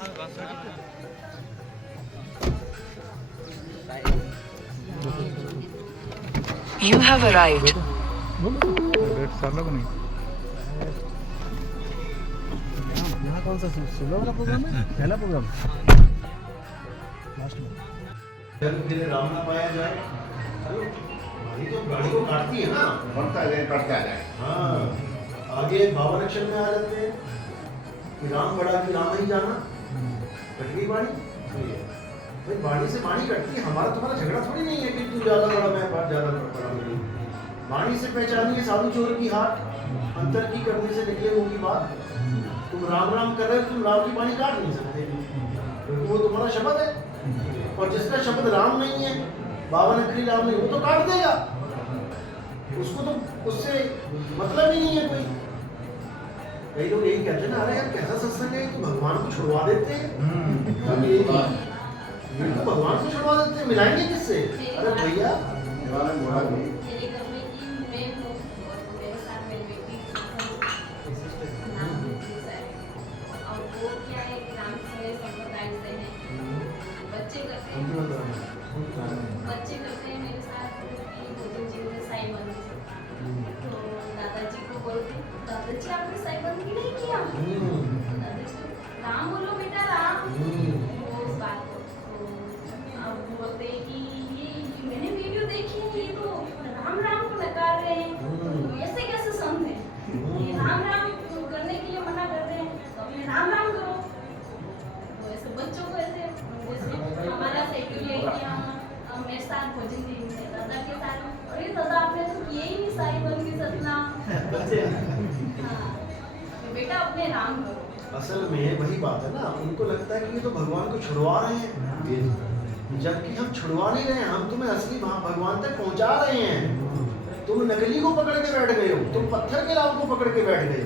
You have arrived. यहाँ कौन सा सुबह वाला प्रोग्राम है? पहला प्रोग्राम लास्ट में धीरे धीरे राम ना पाया जाए। गाड़ी तो गाड़ी को काटती है ना, बढ़ता जाए। हाँ आगे बावन अक्षर में आ जाते हैं कि राम बड़ा कि राम ही जाना। कट गई बाड़ी, भाई बाड़ी से बाड़ी कटती है। हमारा तुम्हारा झगड़ा थोड़ी नहीं है कि तू ज्यादा बड़ा मैं ज्यादा बड़ा नहीं। बाड़ी से पहचानिए साधु चोर की हाट, अंतर की करने से निकले वो की बात। तुम राम राम कर रहे हो, तुम राम की बाणी काट नहीं सकते क्योंकि वो तुम्हारा शब्द है। और जिसका शब्द राम नहीं है, 52 अक्षरी राम नहीं, वो तो काट देगा। उसको तो उससे मतलब ही नहीं है कोई। कई लोग यही कहते हैं ना, अरे यार कैसा सत्संग है कि भगवान को छुड़वा देते हैं। तो भगवान को छुड़वा देते हैं, मिलाएंगे किससे? अरे भैया बच्चे करते हैं मेरे साथ कि दो जी ने साई बंद तो दादाजी को बोलते दादाजी आपने साई बंद नहीं किया। दादाजी राम बोलो बेटा राम। वो उस बात को तो अब बोलते हैं कि ये मैंने वीडियो देखी है, ये तो राम राम को नकार रहे हैं, तो ऐसे कैसे समझे? ये राम राम करने के लिए मना कर रहे हैं, तो अपने राम राम करो। तो ऐसे बच्चों को ऐसे जैसे हमारा शेड्यूल है कि हम मेरे साथ भोजन देंगे दादा के साथ। अरे दादा आपने तो किए ही नहीं साई बन की सतना। हाँ तो बेटा अपने राम करो। असल में वही बात है ना, उनको लगता है कि ये तो भगवान को छुड़वा रहे हैं, जबकि हम छुड़वा नहीं रहे हैं, हम तुम्हें असली भगवान तक पहुंचा रहे हैं। तुम नकली को पकड़ के बैठ गए हो, तुम पत्थर के राम को पकड़ के बैठ गए।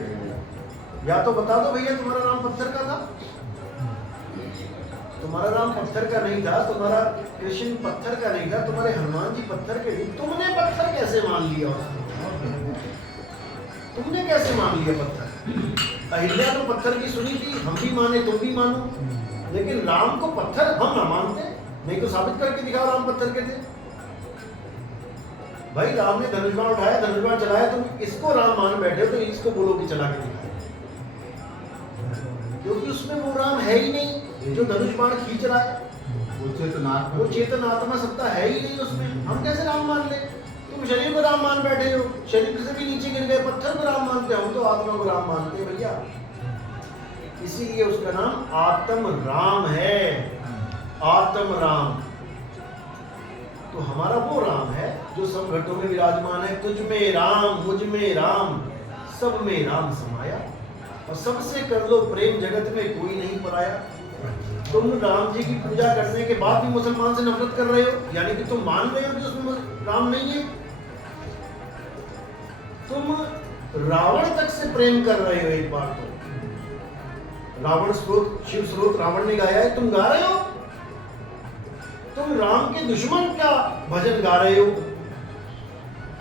या तो बता दो भैया तुम्हारा राम पत्थर का था? तुम्हारा राम पत्थर का नहीं था, तुम्हारा कृष्ण पत्थर का नहीं था, तुम्हारे हनुमान जी पत्थर के नहीं। तुमने पत्थर कैसे मान लिया उसको? तुमने कैसे मान लिया पत्थर? अहिल्या तो पत्थर की सुनी थी, हम भी माने तुम भी मानो, लेकिन राम को पत्थर हम ना मानते। नहीं तो साबित करके दिखाओ राम पत्थर के थे। भाई राम ने धनुष बाण उठाया, धनुष बाण चलाया, तुम इसको राम मान बैठे हो तो इसको बोलो कि चला के दिखाओ, क्योंकि उसमें वो राम है ही नहीं जो धनुष बाण खींच रहा है। वो चेतनात्मा सत्ता है ही नहीं उसमें। हम कैसे राम मान ले? तुम शरीर को राम मान बैठे हो, शरीर से भी नीचे गिर गए, पत्थर को राम मानते, हम तो आत्मा को राम मानते हैं भैया। इसीलिए उसका नाम आत्म राम है, आत्म राम। तो हमारा वो राम है जो सब घटों में विराजमान है। तुझ में राम, मुझ में राम, सब में राम समाया, और सबसे कर लो प्रेम, जगत में कोई नहीं पराया। तुम राम जी की पूजा करने के बाद भी मुसलमान से नफरत कर रहे हो, यानी कि तुम मान रहे हो कि उसमें राम नहीं है। तुम रावण तक से प्रेम कर रहे हो। एक बार तो रावण स्रोत, शिव स्रोत रावण ने गाया है, तुम गा रहे हो। तुम राम के दुश्मन का भजन गा रहे हो,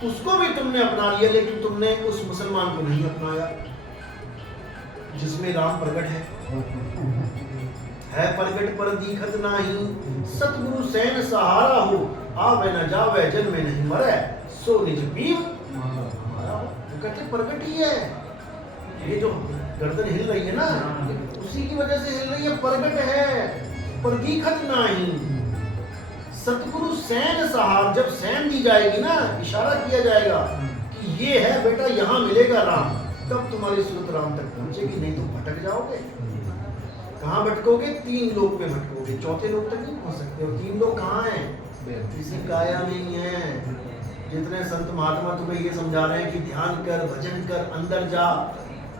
उसको भी तुमने अपना लिया, लेकिन तुमने उस मुसलमान को नहीं अपनाया जिसमें राम प्रकट है प्रकट पर दीखत नाही, सतगुरु सैन सहारा हो, आवे न जावे जन्मे नहीं मरे, सो निज पीव हमारा हो। तो कहते प्रकट ही है। ये जो गर्दन हिल रही है ना, उसी की वजह से हिल रही है, प्रकट है पर दीखत नाही। सतगुरु सैन सहार, जब सैन दी जाएगी ना, इशारा किया जाएगा कि ये है बेटा, यहाँ मिलेगा राम, तब तुम्हारी सूरत राम तक पहुंचेगी, नहीं तो भटक जाओगे। कहाँ भटकोगे? 3 लोक में भटकोगे, चौथे लोक तक नहीं पहुंच सकते। और 3 लोग कहाँ हैं? किसी काया नहीं है। जितने संत महात्मा तुम्हें ये समझा रहे हैं कि ध्यान कर, भजन कर, अंदर जा,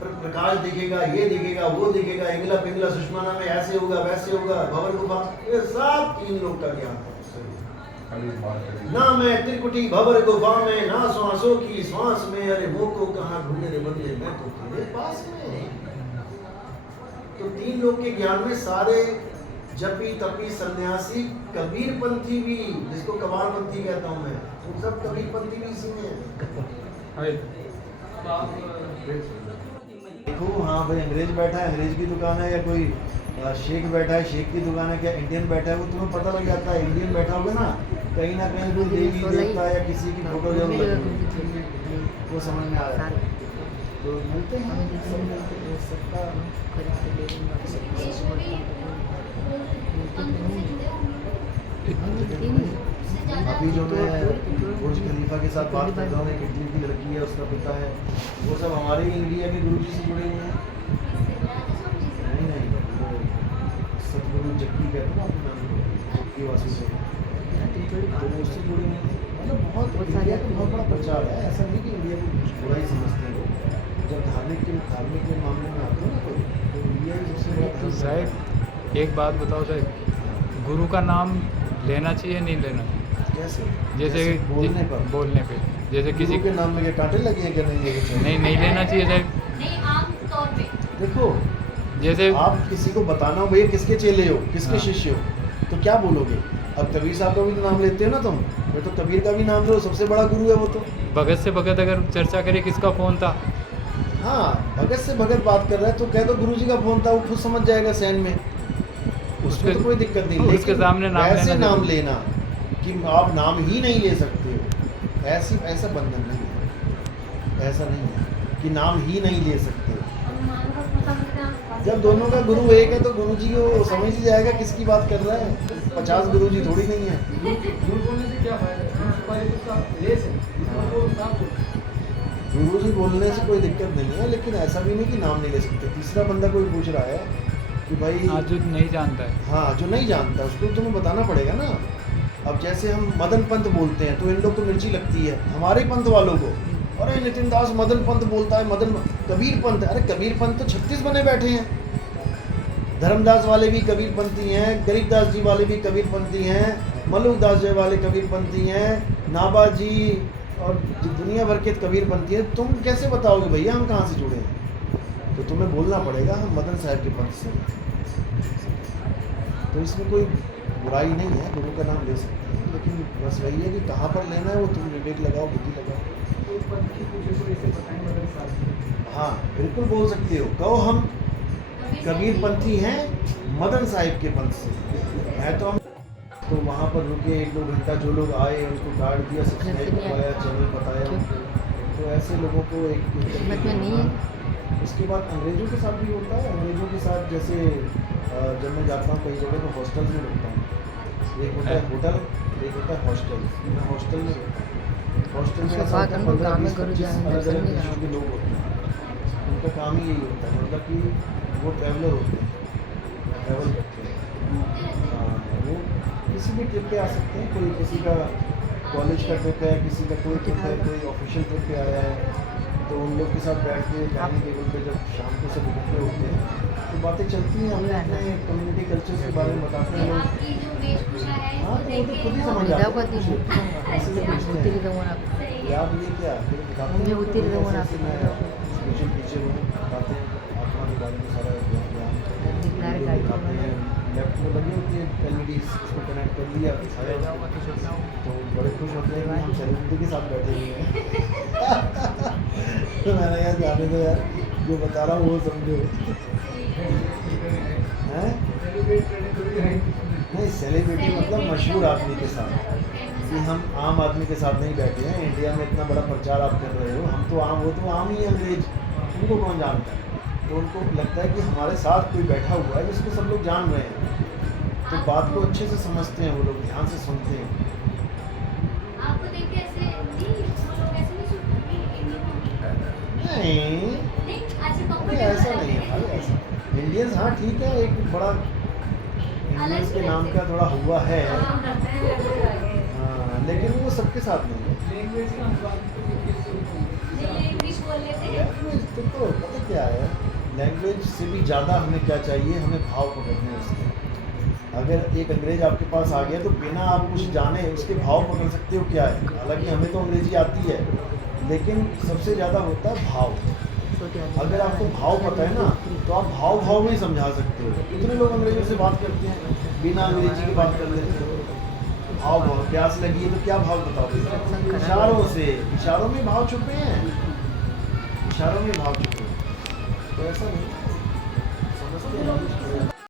प्रकाश दिखेगा, ये दिखेगा, वो दिखेगा, इंगला पिंगला सुषमाना में ऐसे होगा, वैसे होगा, भवर गुफा, ये सब 3 लोक का ज्ञान है। ना मैं त्रिकुटी भवर गुफा में, ना श्वासों की श्वास में, अरे मोको कहाँ ढूंढे रे बंदे, मैं तो तेरे पास में। तो 3 लोग के ज्ञान में सारे जपी तपी सन्यासी, कबीर पंथी भी, जिसको कबार पंथी कहता हूँ मैं, वो सब कबीर पंथी भी इसी में है। देखो हाँ भाई, अंग्रेज बैठा है, अंग्रेज की दुकान है या कोई शेख बैठा है, शेख की दुकान है, क्या इंडियन बैठा है, वो तुम्हें पता लग जाता है। इंडियन बैठा होगा ना कहीं ना कहीं कोई देवी देवता या किसी की फोटो जरूर लगी, वो समझ में आ रहा है। तो मिलते हैं, सब मिलते हैं, सबका देश में भी तंत्र से जुड़े होंगे। उससे ज़्यादा अभी जो मैं बुर्ज खलीफा के साथ बात कर रहा हूँ, एक इटली की लड़की है, उसका पिता है, वो सब हमारे इंडिया के गुरु जी से जुड़े हुए हैं। नहीं नहीं, वो सतगुरु जक्की कहते हैं ना अपने नाम को, जक्की वासु से, तो वो उससे जुड़े हुए हैं। मतलब बहुत इंडिया का बहुत बड़ा प्रचार है, ऐसा नहीं कि इंडिया को कुछ बुरा ही समझते हैं लोग। जब धार्मिक के मामले में आते हो ना कोई, तो इंडिया ही सबसे बड़ा तो धर्म है। साहब एक बात बताओ साहब, गुरु का नाम लेना चाहिए नहीं लेना चाहिए? कैसे? जैसे बोलने पे जैसे किसी किसी के नाम में क्या कांटे लगे हैं क्या? नहीं है, नहीं लेना चाहिए साहब। नहीं, आम तौर पे देखो जैसे आप किसी को बताना हो भैया किसके चेले हो, किसके हाँ। शिष्य हो, तो क्या बोलोगे? अब कबीर साहब का भी तो नाम लेते हो ना तुम, फिर तो कबीर का भी नाम लो, सबसे बड़ा गुरु है वो तो। भगत से भगत अगर चर्चा करें किसका फ़ोन था, हाँ, भगत से भगत बात कर रहा है तो कह दो गुरु जी का फोन था, वो खुद समझ जाएगा सहन में, उसमें तो कोई दिक्कत नहीं। उसके लेकिन सामने नाम ऐसे लेना नाम जरूरी। लेना कि आप नाम ही नहीं ले सकते हो, ऐसा बंधन नहीं है, ऐसा नहीं है कि नाम ही नहीं ले सकते हो। जब दोनों का गुरु एक है तो गुरु जी को समझ ही जाएगा किसकी बात कर रहा है। 50 गुरु जी थोड़ी नहीं है। गुरु जी बोलने से कोई दिक्कत नहीं है, लेकिन ऐसा भी नहीं कि नाम नहीं ले सकते। तीसरा बंदा कोई पूछ रहा है कि भाई आज जो नहीं जानता है, हाँ, जो नहीं जानता उसको तुम्हें बताना पड़ेगा ना। अब जैसे हम मदन पंत बोलते हैं तो इन लोग को मिर्ची लगती है, हमारे पंथ वालों को, अरे नितिन दास मदन पंत बोलता है, कबीर पंत, अरे कबीर पंत तो 36 बने बैठे हैं। धर्मदास वाले भी कबीर पंथी हैं, गरीबदास जी वाले भी कबीर पंथी हैं, मलुकदास जी वाले कबीर पंथी हैं, नाबा जी और दुनिया भर के कबीर पंथी हैं। तुम कैसे बताओगे भैया हम कहाँ से जुड़े हैं? तो तुम्हें बोलना पड़ेगा हम मदन साहब के पंथ से। तो इसमें कोई बुराई नहीं है, गुरु का नाम ले सकते हैं, लेकिन बस वही है कि कहाँ पर लेना है वो तुम विवेक लगाओ, बुद्धि लगाओ। हाँ, बिल्कुल बोल सकते हो, कहो हम कबीर पंथी हैं मदन साहिब के पंथ से है। तो हम तो वहाँ पर रुके 1-2 घंटा, जो लोग आए उनको कार्ड दिया, सब्सक्राइब करवाया, चैनल बताया, तो ऐसे लोगों को एक उसके बाद अंग्रेज़ों के साथ भी होता है। अंग्रेज़ों के साथ जैसे जब मैं जाता हूँ कई जगह तो हॉस्टल में रुकता हूँ। एक होता है होटल, एक होता है हॉस्टल। मैं हॉस्टल में रुकता हूँ। हॉस्टल में ऐसा होता है 15-20-25 अलग-अलग देशों के लोग होते हैं। उनका काम ही यही होता है, मतलब कि वो ट्रैवलर होते हैं, ट्रैवल करते हैं। हाँ, वो किसी भी ट्रिप पे आ सकते हैं। कोई किसी का कॉलेज का ट्रिप है, किसी का कोई ट्रिप है, कोई ऑफिशियल ट्रिप पे आया है, तो उन लोग के साथ बैठ के डाइनिंग टेबल पे जब शाम को सब इकट्ठे होते हैं तो बातें चलती हैं, हमें अपने कम्युनिटी कल्चर के बारे में बताते हैं लोग। आपकी जो वेशभूषा है हाँ, तो वो तो खुद ही समझ जाते हैं, ऐसे लोग पूछते हैं कि आप ये क्या, फिर बताते हैं कि मैं स्पेशल टीचर हूँ, बताते हैं आत्मा के बारे में सारा ज्ञान दिखाते हैं। लेफ्ट में लगी होती है एलईडी, उसको कनेक्ट कर लिया, तो बड़े खुश होते हैं कि हम सेलिब्रिटी के साथ बैठे हुए हैं। तो मैंने यार जाने दो यार, जो बता रहा हूँ वो समझो। हैं? नहीं, सेलिब्रिटी मतलब मशहूर आदमी के साथ, कि हम आम आदमी के साथ नहीं बैठे हैं। इंडिया में इतना बड़ा प्रचार आप कर रहे हो, हम तो आम, वो तो आम ही अंग्रेज, उनको कौन जानता है? तो उनको लगता है कि हमारे साथ कोई बैठा हुआ है जिसको सब लोग जान रहे हैं, तो बात को अच्छे से समझते हैं, वो लोग ध्यान से सुनते हैं। आपको देख के ऐसे नहीं, वो लोग ऐसे नहीं सुनते नहीं, नहीं, अच्छा अरे ऐसा नहीं है भाई, ऐसा इंडियंस, हाँ ठीक है, एक बड़ा इंडियंस के नाम का थोड़ा हुआ है, हाँ, लेकिन वो सबके साथ नहीं है। इंग्लिश बोल लेते हैं। लैंग्वेज तो पता क्या है, लैंग्वेज से भी ज़्यादा हमें क्या चाहिए, हमें भाव पकड़ने हैं उसके। अगर एक अंग्रेज आपके पास आ गया तो बिना आप कुछ जाने उसके भाव पकड़ सकते हो क्या है। हालांकि हमें तो अंग्रेजी आती है, लेकिन सबसे ज़्यादा होता है भाव। अगर आपको भाव पता है ना तो आप भाव में ही समझा सकते हो। कितने लोग अंग्रेजों से बात करते हैं, बिना अंग्रेजी की बात कर लेते हो। भाव, प्यास लगी है तो क्या भाव बताओ? इशारों से, इशारों में भाव छुपे हैं, इशारों में भाव छुपे हैं। तो ऐसा नहीं।